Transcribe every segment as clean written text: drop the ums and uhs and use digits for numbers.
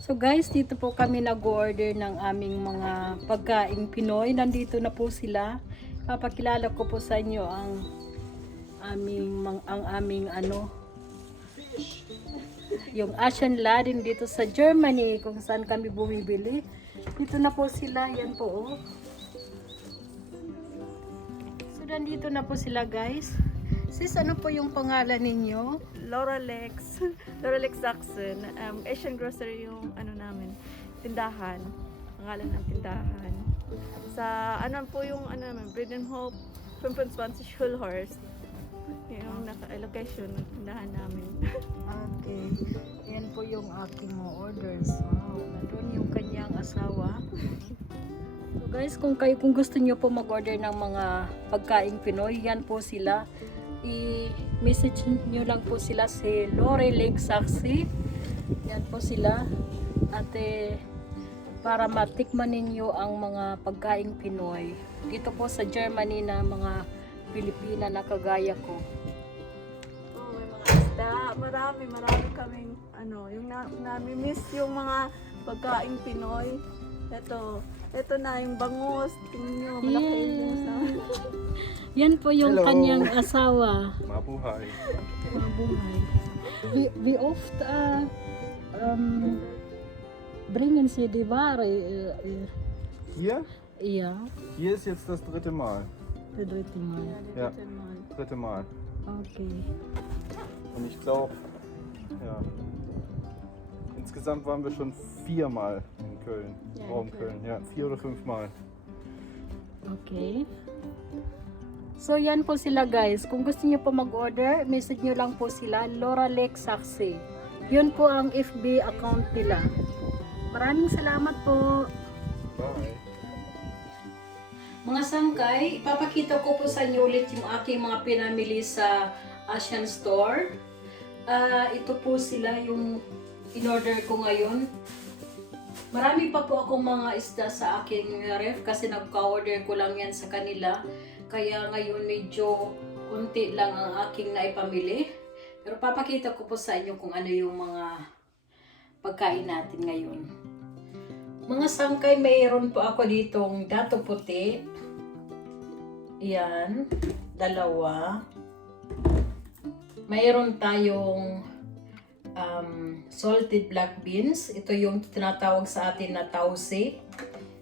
So guys, dito po kami nag-order ng aming mga pagkaing Pinoy. Nandito na po sila. Papakilala ko po sa inyo ang aming yung Asian Ladin dito sa Germany kung saan kami bumibili. Dito na po sila, yan po oh. So nandito na po sila guys. Sis, ano po yung pangalan ninyo? Loralex Jackson. Asian Grocery yung namin, tindahan. Pangalan ng tindahan. Sa po yung Bread and Hope, 25 Schulhorst. Yung naka-location ng tindahan namin. Okay. Yan po yung aking mga orders. Wow. Nandun yung kanyang asawa. So guys, kung gusto niyo po mag-order ng mga pagkaing Pinoy, yan po sila. I-message nyo lang po sila si Loralex Saxi. Yan po sila. At para matikman ninyo ang mga pagkaing Pinoy. Dito po sa Germany na mga Pilipina na kagaya ko. Oh, may mga isda. Marami kaming yung nami-miss yung mga pagkaing Pinoy. Ito na yung bangus. Tingnan nyo, malaki yung sa Yan po yung Hello. kanyang asawa. Mabuhay. Mabuhay. Wie oft bringen Sie die Ware? Hier? Ja, Hier ist jetzt das dritte Mal. das dritte Mal. Ja, dritte Mal. Okay. Und ich glaube, ja, insgesamt waren wir schon 4 Mal in Köln. Ja, in Raum Köln. Ja, 4 oder 5 Mal. Okay. So yan po sila guys. Kung gusto niyo po mag-order, message niyo lang po sila Loralex Saxi. Yun po ang FB account nila. Maraming salamat po. Bye. Mga sangkay, ipapakita ko po sa inyo ulit yung aking mga pinamili sa Asian Store. Ito po sila yung in-order ko ngayon. Marami pa po akong mga isda sa aking ref kasi nagka-order ko lang yan sa kanila. Kaya ngayon medyo konti lang ang aking naipamili. Pero papakita ko po sa inyo kung ano yung mga pagkain natin ngayon. Mga sangkay, mayroon po ako ditong dato puti. Yan, 2. Mayroon tayong salted black beans. Ito yung tinatawag sa atin na tausi.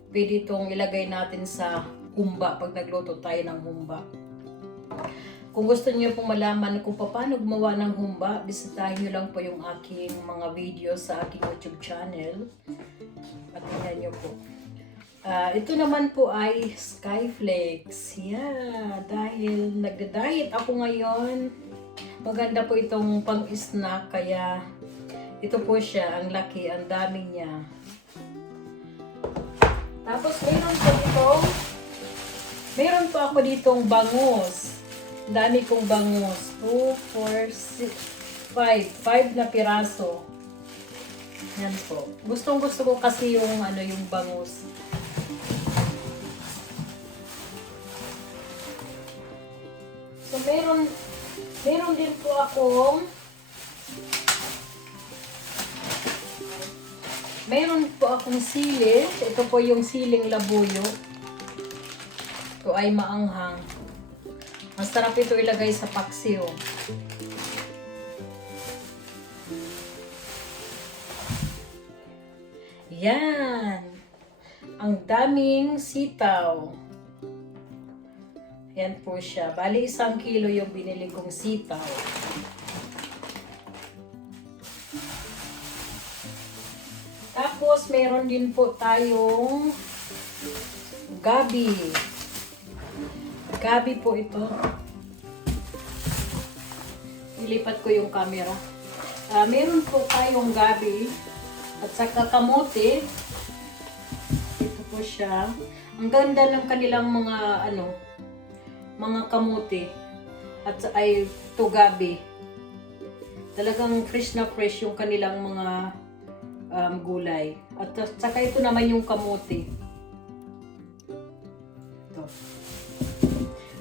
Pwede itong ilagay natin sa humba pag nagluto tayo ng humba. Kung gusto niyo pong malaman kung paano gumawa ng humba, bisitahin niyo lang po yung aking mga video sa aking YouTube channel. At tingnan niyo po. Ito naman po ay Skyflakes. Yeah, dahil nagda-diet ako ngayon. Maganda po itong pang-snack kaya ito po siya, ang laki, ang dami niya. Tapos meron po ako ditong bangus. Dami kong bangus. 2, 4, 6, 5 na piraso. Yan po. Gustong gusto ko kasi yung yung bangus. So meron din po akong sili. Ito po yung siling labuyo. Ito ay maanghang. Masarap ito ilagay sa paksiw. Yan. Ang daming sitaw. Yan po siya. Bali 1 kilo yung binili kong sitaw. Tapos meron din po tayong gabi. Gabi po ito. Ilipat ko yung camera. Meron po tayong gabi at saka kamote. Ito po siya. Ang ganda ng kanilang mga mga kamote at ay ito gabi. Talagang fresh na fresh yung kanilang mga gulay. At saka ito naman yung kamote. Ito.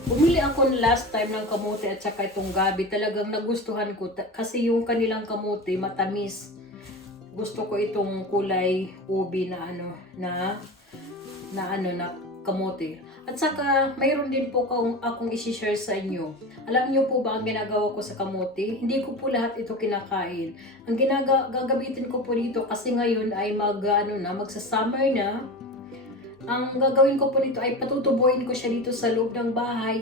Bumili ako last time ng kamote at saka itong gabi. Talagang nagustuhan ko kasi yung kanilang kamote matamis. gusto ko itong kulay ubi na na kamote. At saka, mayroon din po akong isi-share sa inyo. Alam niyo po ba ang ginagawa ko sa kamote? Hindi ko po lahat ito kinakain. Ang gagamitin ko po dito kasi ngayon ay magsa-summer na. Ang gagawin ko po dito ay patutubuin ko siya dito sa loob ng bahay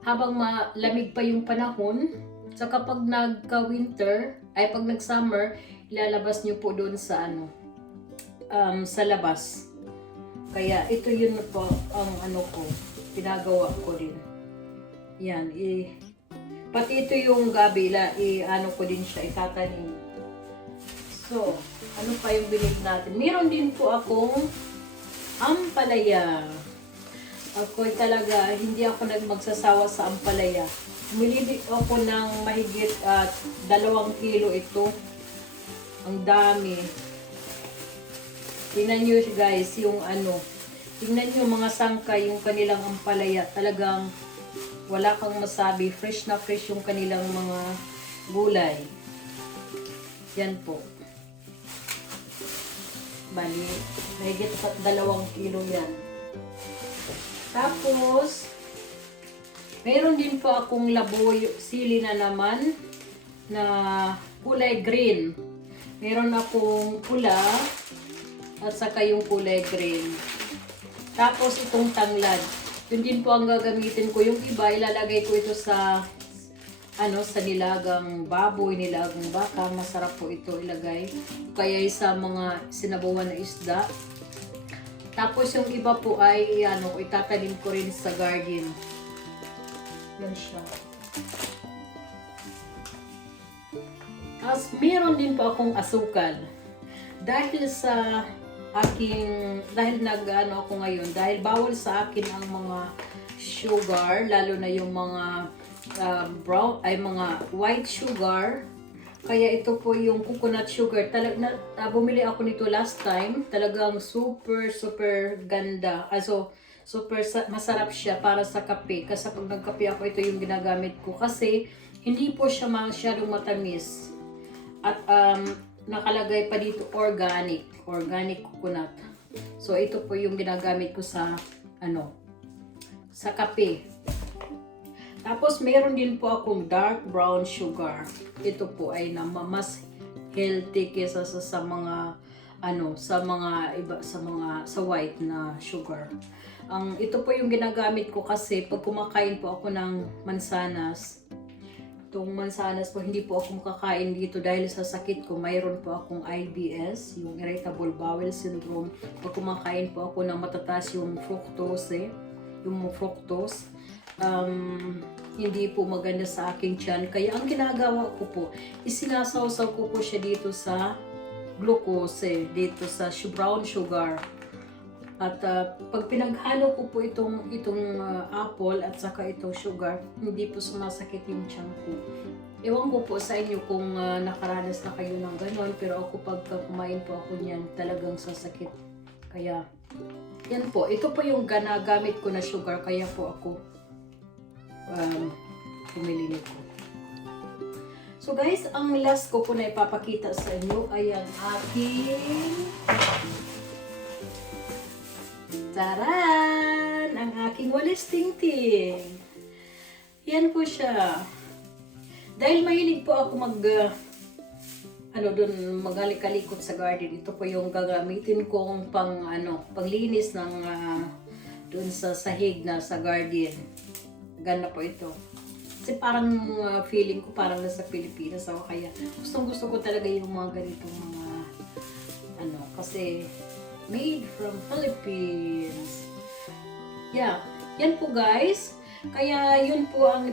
habang malamig pa yung panahon. So kapag nagka-winter, ay pag nag-summer, ilalabas nyo po doon sa sa labas. Kaya ito yun po ang pinagawa ko din. Yan, pati ito yung gabi, ko din siya, itatanim. So, ano pa yung binili natin? Meron din po akong ampalaya. Hindi ako magsasawa sa ampalaya. Bumili ako ng mahigit 2 kilo ito. Ang dami. Tingnan nyo guys, tingnan nyo mga sangkay, yung kanilang ampalaya. Talagang wala kang masabi. Fresh na fresh yung kanilang mga gulay. Yan po. Bali, mahigit 2 kilo yan. Tapos, meron din po akong laboy, sili na naman, na kulay green. Meron akong pula, at saka yung kulay green. Tapos, itong tanglad. Yun din po ang gagamitin ko. Yung iba, ilalagay ko ito sa nilagang baboy, nilagang baka. Masarap po ito ilagay. Kaya sa mga sinabawan na isda. Tapos yung iba po ay itatanim ko rin sa garden. Yan siya. Tapos meron din po akong asukal. Dahil ako ngayon, dahil bawal sa akin ang mga sugar, lalo na yung mga mga white sugar. Kaya ito po yung coconut sugar. Bumili ako nito last time. Talagang super ganda. Super masarap siya para sa kape. Kasi pag nagkape ako, ito yung ginagamit ko. Kasi hindi po siya masyadong matamis. At nakalagay pa dito organic coconut. So ito po yung ginagamit ko sa kape. Tapos meron din po akong dark brown sugar. Ito po ay mas healthy kaysa sa mga sa white na sugar. Ito po yung ginagamit ko kasi pag kumakain po ako ng mansanas. Itong mansanas po, hindi po ako makakain dito dahil sa sakit ko. Mayroon po akong IBS, yung irritable bowel syndrome. Pag kumakain po ako ng matataas yung fructose, hindi po maganda sa aking tiyan. Kaya ang ginagawa ko po, isinasawsaw ko po siya dito sa glucose, dito sa brown sugar. At pag pinaghalo ko po itong apple at saka itong sugar, hindi po sumasakit yung tiyan ko. Ewan ko po sa inyo kung nakaranas na kayo ng ganon, pero ako pag kumain po ako niyan, talagang sasakit. Kaya, yan po. Ito po yung ginagamit ko na sugar, kaya po ako pumili nito. So guys, ang last ko po na ipapakita sa inyo ay ang aking taran! Ang aking walis tingting. Yan po siya. Dahil mahilig po ako magalik-alikot sa garden. Ito po yung gagamitin kong panglinis ng doon sa sahig na sa garden. Ganda po ito. Kasi parang feeling ko parang nasa Pilipinas ako. Kaya gustong-gusto ko talaga yung mga ganitong mga kasi made from Philippines. Yeah, yan po guys. Kaya yun po ang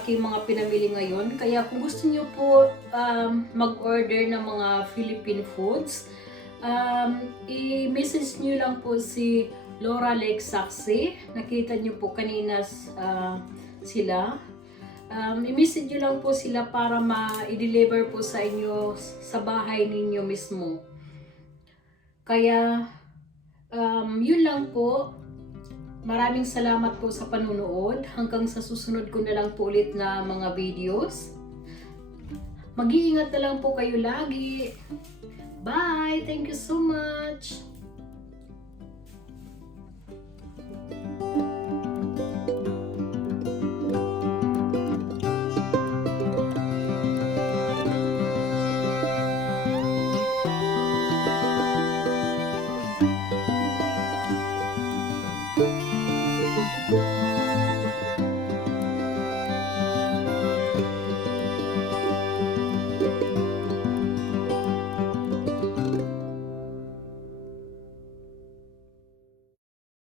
aking mga pinamili ngayon. Kaya kung gusto niyo po mag-order ng mga Philippine foods, i-message niyo lang po si Laura Lake Saxe. Nakita niyo po kanina sila. I-message niyo lang po sila para ma-deliver po sa inyo sa bahay ninyo mismo. Kaya yun lang po. Maraming salamat po sa panunood. Hanggang sa susunod ko na lang po ulit na mga videos. Mag-iingat na lang po kayo lagi. Bye! Thank you so much!